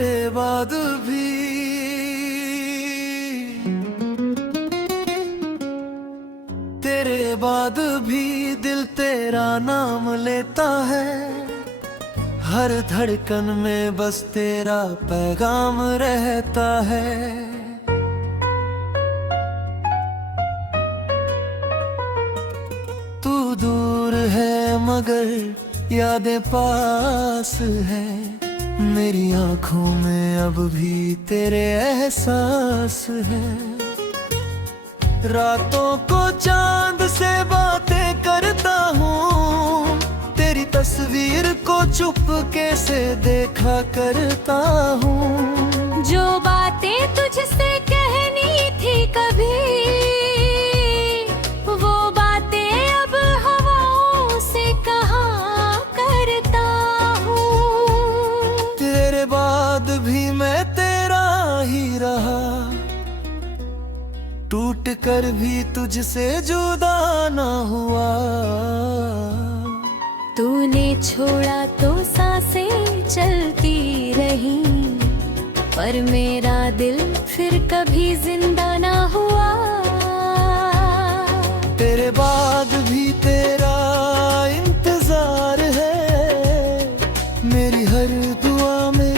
तेरे बाद भी तेरे बाद भी दिल तेरा नाम लेता है। हर धड़कन में बस तेरा पैगाम रहता है। तू दूर है मगर यादें पास है। मेरी आंखों में अब भी तेरे एहसास है। रातों को चांद से बातें करता हूँ, तेरी तस्वीर को चुपके से देखा करता हूँ। जो बातें तुझसे कहनी थी कभी, वो बातें अब हवाओं से कहा करता हूँ। तेरे बाद भी मैं तेरा ही रहा, टूट कर भी तुझसे जुदा ना हुआ। तूने छोड़ा तो सांसें चलती रही, पर मेरा दिल फिर कभी जिंदा ना हुआ। तेरे बाद भी तेरा इंतजार है, मेरी हर दुआ में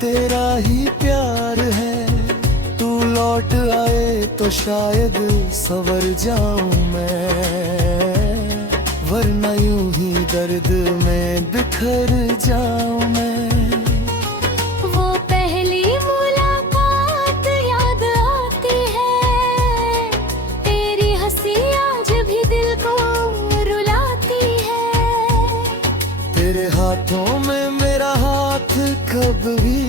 तेरा ही प्यार है। तू लौट आए तो शायद संवर जाऊं मैं, वरना यूं ही दर्द में बिखर जाऊं मैं। वो पहली मुलाकात याद आती है, तेरी हंसी आज भी दिल को रुलाती है। तेरे हाथों में मेरा हाथ कब भी,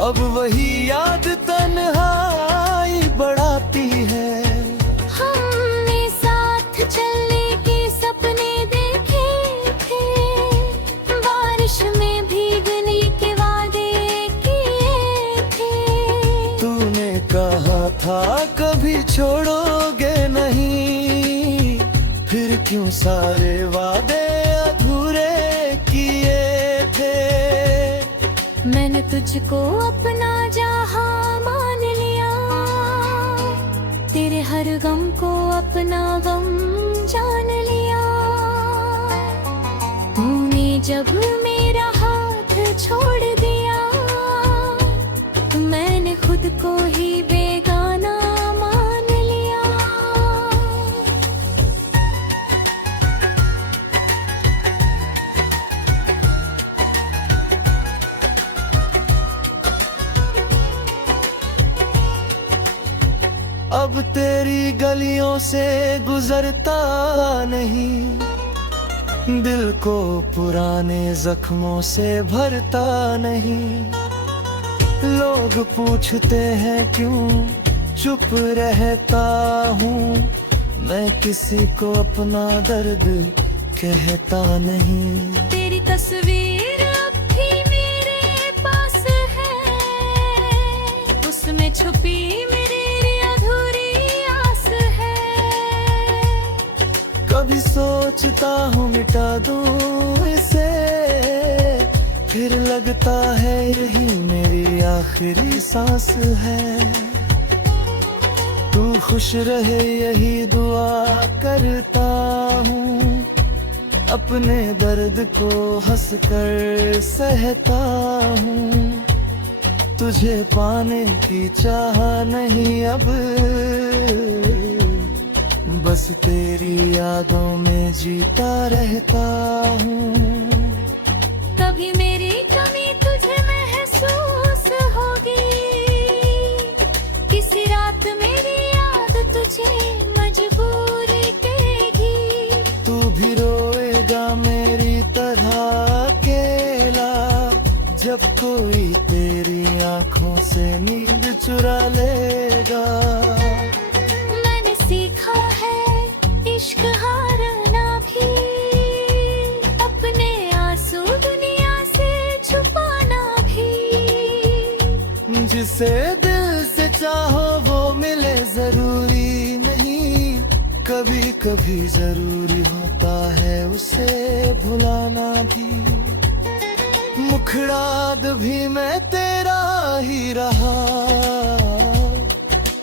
अब वही याद तन्हाई बढ़ाती है। हमने साथ चलने के सपने देखे थे, बारिश में भीगने के वादे किए थे। तूने कहा था कभी छोड़ोगे नहीं, फिर क्यों सारे वादे अधूरे किए थे। मैंने तुझको अपना जहां मान लिया, तेरे हर गम को अपना गम जान लिया। तूने जब मेरा हाथ छोड़ दिया, मैंने खुद को ही बेगाना मान लिया। अब तेरी गलियों से गुजरता नहीं, दिल को पुराने जख्मों से भरता नहीं। लोग पूछते हैं क्यों चुप रहता हूँ, मैं किसी को अपना दर्द कहता नहीं। तेरी तस्वीर अब भी मेरे पास है, उसमें छुपी मेरी अधूरी आस है। कभी सोचता हूँ मिटा दूँ इसे, फिर लगता है यही मेरी आखिरी सांस है। तू खुश रहे यही दुआ करता हूँ, अपने दर्द को हंसकर सहता हूँ। तुझे पाने की चाह नहीं अब, बस तेरी यादों में जीता रहता हूँ। कभी मेरी कमी तुझे महसूस होगी, किसी रात मेरी याद तुझे मजबूर करेगी। तू भी रोएगा मेरी तरह अकेला, जब कोई तेरी आंखों से नींद चुरा लेगा। मैंने सीखा है इश्क हारना भी, अपने आंसू दुनिया से छुपाना भी। जिसे दिल से चाहो वो मिले जरूरी नहीं, कभी कभी जरूरी होता है उसे भुलाना भी। दुखड़ा भी मैं तेरा ही रहा,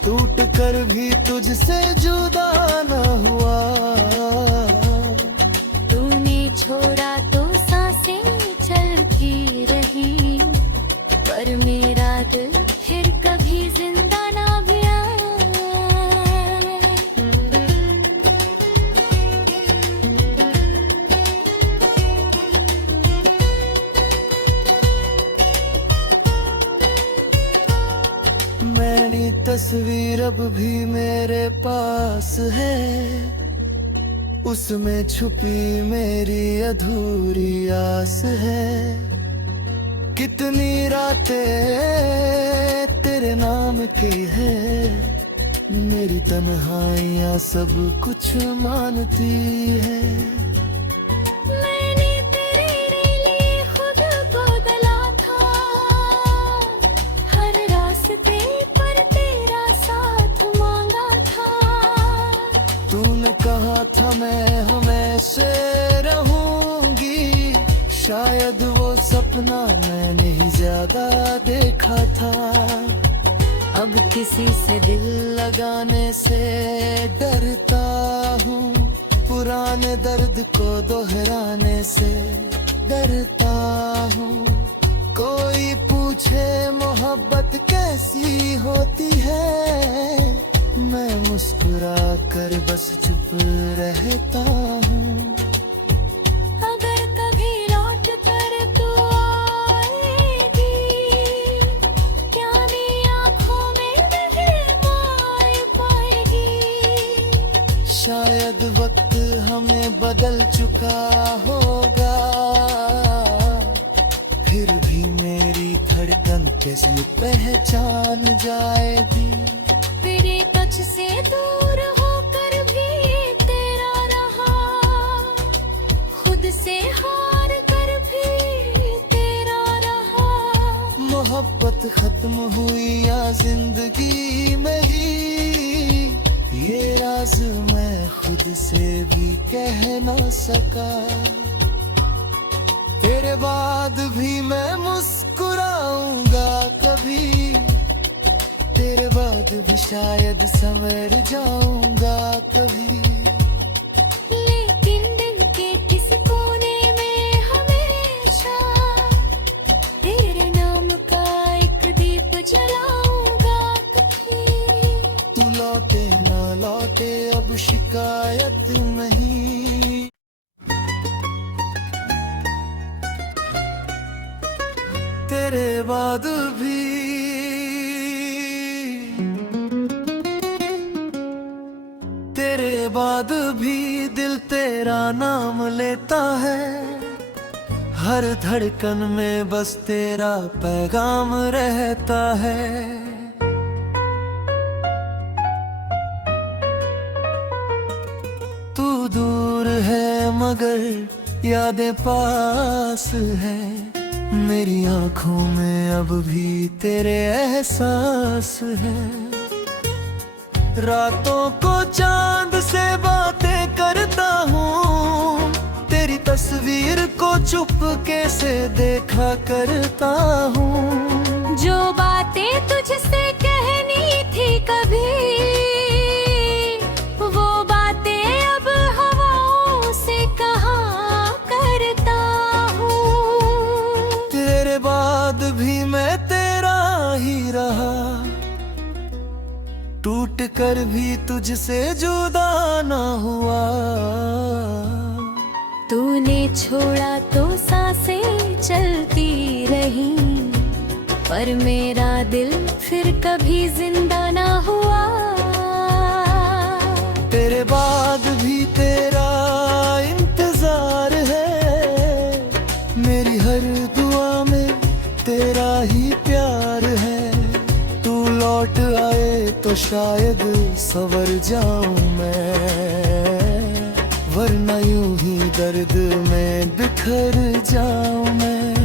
टूट कर भी तुझसे जुदा न हुआ। तूने छोड़ा तो सांसें चलती रही, पर मेरा दिल फिर कभी जिंदा ना भी आया। मैंने तस्वीर अब भी मेरे पास है, उसमें छुपी मेरी अधूरी आस है। कितनी रातें तेरे नाम की है, मेरी तन्हाइयाँ सब कुछ मानती है। मैंने तेरे लिए खुद बदला था, हर रास्ते पर तेरा साथ मांगा था। तूने कहा था मैं हमेशा रहूंगी, शायद वो सपना मैंने ही ज्यादा देखा था। अब किसी से दिल लगाने से डरता हूँ, पुराने दर्द को दोहराने से डरता हूँ। कोई पूछे मोहब्बत कैसी होती है, मैं मुस्कुरा कर बस चुप रहता हूँ। अगर कभी लौट कर तू आएगी, प्यारी आँखों में रहमाए पाएगी। शायद वक्त हमें बदल चुका होगा, फिर भी मेरी धड़कन कैसे पहचान जाएगी। तेरे टच से दूर होकर भी तेरा रहा, खुद से हार कर भी तेरा रहा। मोहब्बत खत्म हुई या जिंदगी में ही, ये राज मैं खुद से भी कह ना सका। तेरे बाद भी मैं मुस्कुराऊंगा कभी, तेरे बाद भी शायद संवर जाऊंगा कभी। लेकिन दिल के किस कोने में हमेशा तेरे नाम का एक दीप जलाऊंगा कभी। तू लौटे ना लौटे अब शिकायत नहीं, तेरे बाद भी तेरे बाद भी दिल तेरा नाम लेता है, हर धड़कन में बस तेरा पैगाम रहता है। तू दूर है मगर यादें पास है, मेरी आंखों में अब भी तेरे एहसास है। रातों को चांद से बातें करता हूँ, तेरी तस्वीर को चुपके से देखा करता हूँ। जो बातें तुझसे कहनी थी कभी, वो बातें अब हवाओं से कहा करता हूँ। तेरे बाद भी मैं तेरा ही रहा, टूट कर भी तुझसे जुदा ना हुआ। तूने छोड़ा तो सांसें चलती रही, पर मेरा दिल फिर कभी जिंदा ना हुआ। तेरे बाद भी तेरा इंतजार है, मेरी हर दुआ में तेरा ही प्यार है। तू लौट आए तो शायद संवर जाऊं मैं, वरना यूं ही दर्द में बिखर जाऊं मैं।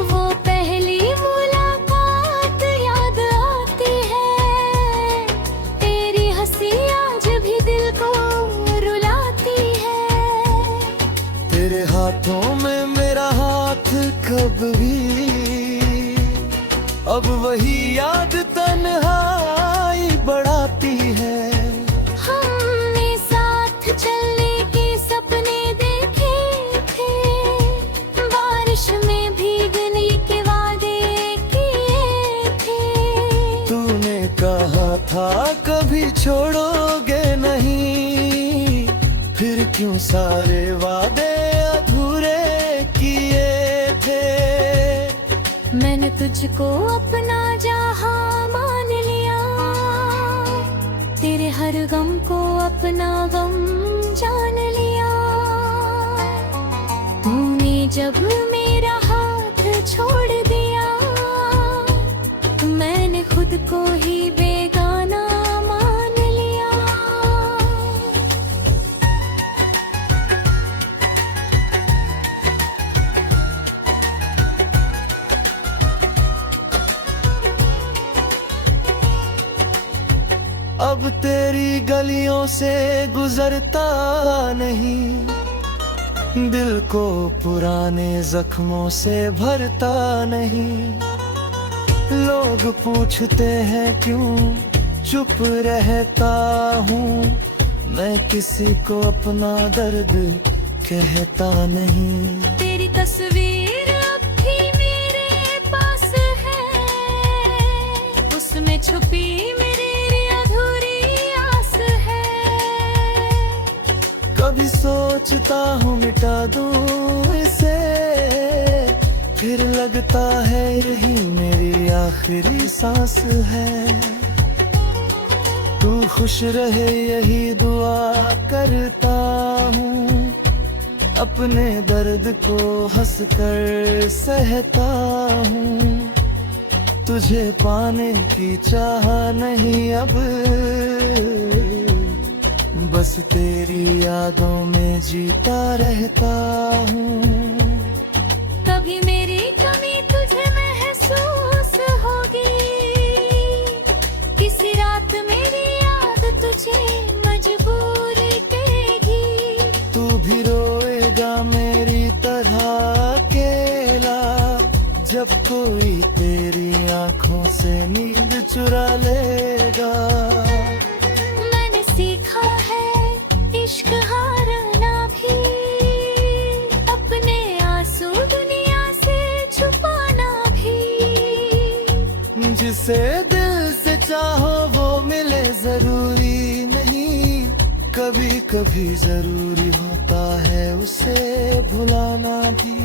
वो पहली मुलाकात याद आती है, तेरी हंसी आज भी दिल को रुलाती है। तेरे हाथों में मेरा हाथ कब भी। अब वही याद तन्हाई बढ़ाती है। हमने साथ चलने के सपने देखे थे, बारिश में भीगने के वादे किए थे। तूने कहा था कभी छोड़ोगे नहीं, फिर क्यों सारे वादे अधूरे किए थे। मैंने तुझको अपना जहां मान लिया, तेरे हर गम को अपना गम जान लिया। तूने जब मेरा हाथ छोड़ दिया, मैंने खुद को ही बेगाना मान लिया। अब तेरी गलियों से गुजरता नहीं, दिल को पुराने जख्मों से भरता नहीं। लोग पूछते हैं क्यों चुप रहता हूँ, मैं किसी को अपना दर्द कहता नहीं। तेरी तस्वीर अब भी मेरे पास है, उसमें छुपी मेरी अधूरी आस है। कभी सोचता हूँ मिटा दूँ इसे, फिर लगता है यही मेरी आखिरी सांस है। तू खुश रहे यही दुआ करता हूँ, अपने दर्द को हंसकर सहता हूँ। तुझे पाने की चाह नहीं अब, बस तेरी यादों में जीता रहता हूँ। कभी मेरी कमी तुझे महसूस होगी, किसी रात मेरी याद तुझे मजबूर करेगी। तू भी रोएगा मेरी तरह अकेला, जब कोई तेरी आंखों से नींद चुरा लेगा। मैंने सीखा है इश्क हारना भी, अपने आंसू दुनिया से छुपाना भी। जिसे दिल से चाहो वो मिले जरूरी नहीं, कभी कभी जरूरी होता है उसे भुलाना भी।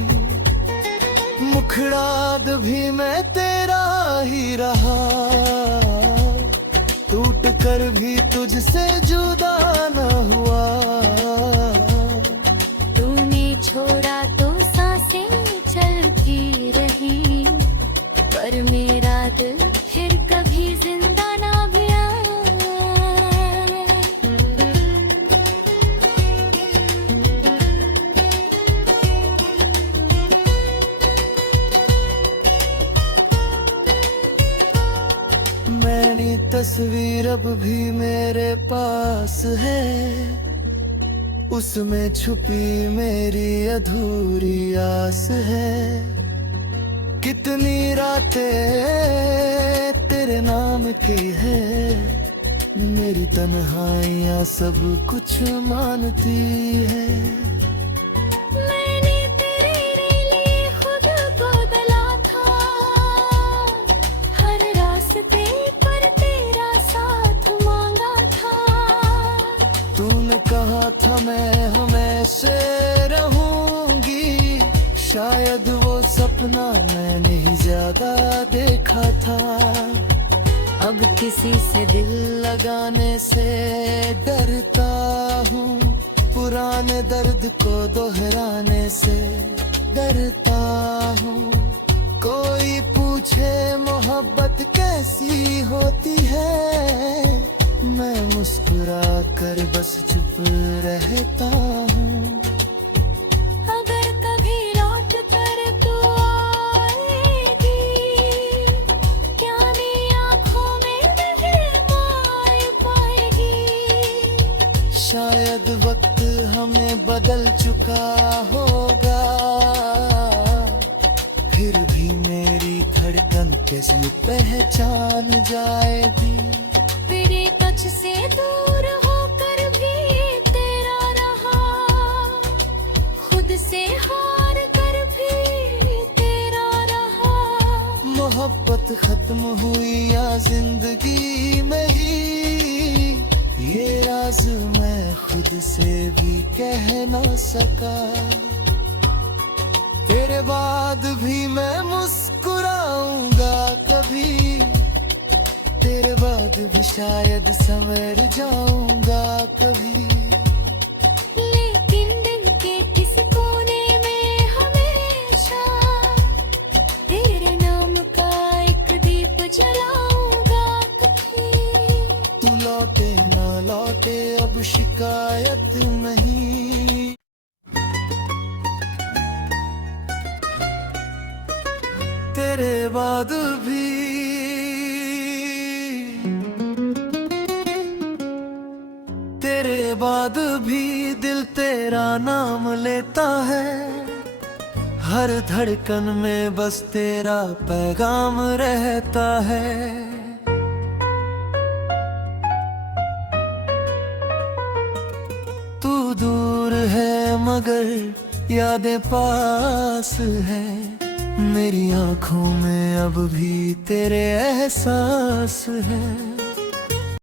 मुखड़ाद भी मैं तेरा ही रहा, टूट कर भी तुझसे जुदा न हुआ। तूने छोड़ा तो सांसें चलती रही, पर मेरा दिल फिर कभी जिंदा ना भी आया। मेरी तस्वीर अब भी मेरे पास है, उसमें छुपी मेरी अधूरी आस है। कितनी रातें तेरे नाम की है, मेरी तन्हाइयाँ सब कुछ मानती है। मैंने तेरे लिए खुद बदला था, हर रास्ते पर तेरा साथ मांगा था। तूने कहा था मैं हमेशा रहूंगी, शायद वो सपना मैंने ही ज्यादा देखा था। अब किसी से दिल लगाने से डरता हूँ, पुराने दर्द को दोहराने से डरता हूँ। कोई पूछे मोहब्बत कैसी होती है, मैं मुस्कुरा कर बस चुप रहता हूँ। अगर कभी लौट कर तू आएगी, क्या मेरी आँखों में रहमाए पाएगी। शायद वक्त हमें बदल चुका होगा, फिर भी मेरी धड़कन कैसे पहचान जाएगी। तेरे टच से दूर होकर भी तेरा रहा, खुद से हार कर भी तेरा रहा। मोहब्बत खत्म हुई या जिंदगी में ही, ये राज मैं खुद से भी कह ना सका। तेरे बाद भी मैं मुस्कुराऊंगा कभी, तेरे बाद भी शायद संवर जाऊंगा कभी। लेकिन दिल के किसी कोने में हमेशा तेरे नाम का एक दीप जलाऊंगा कभी। तू लौटे ना लौटे अब शिकायत नहीं। तेरे बाद भी तेरे बाद भी दिल तेरा नाम लेता है, हर धड़कन में बस तेरा पैगाम रहता है। तू दूर है मगर यादें पास है, मेरी आंखों में अब भी तेरे एहसास है।